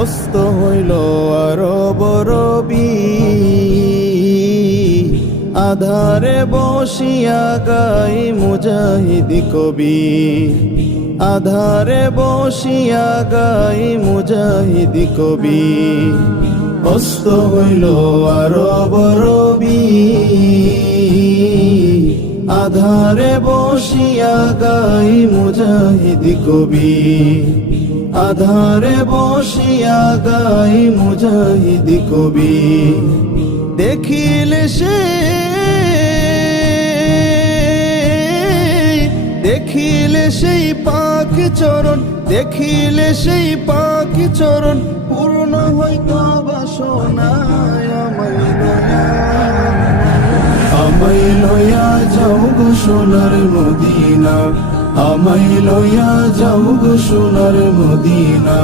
অস্ত হইল আরব রবি, আধারে বসিয়া গাই মুজাহিদি কবি, আধারে বসিয়া গাই মুজাহিদি কবি। অস্ত হইল আরব রবি, আধারে বসিয়া গাই মুজাহিদি কবি, আধারে বসিয়া গাই মুজাহিদি কবি। দেখিলে সে, দেখিলে সেই পাক চরণ, দেখিলে সেই পাক চরণ, পূর্ণ হইতো বাসনায় আমায় লইয়া যাও গো সোনার মদিনা, আমায় লইয়া যাও গো সোনার মদিনা।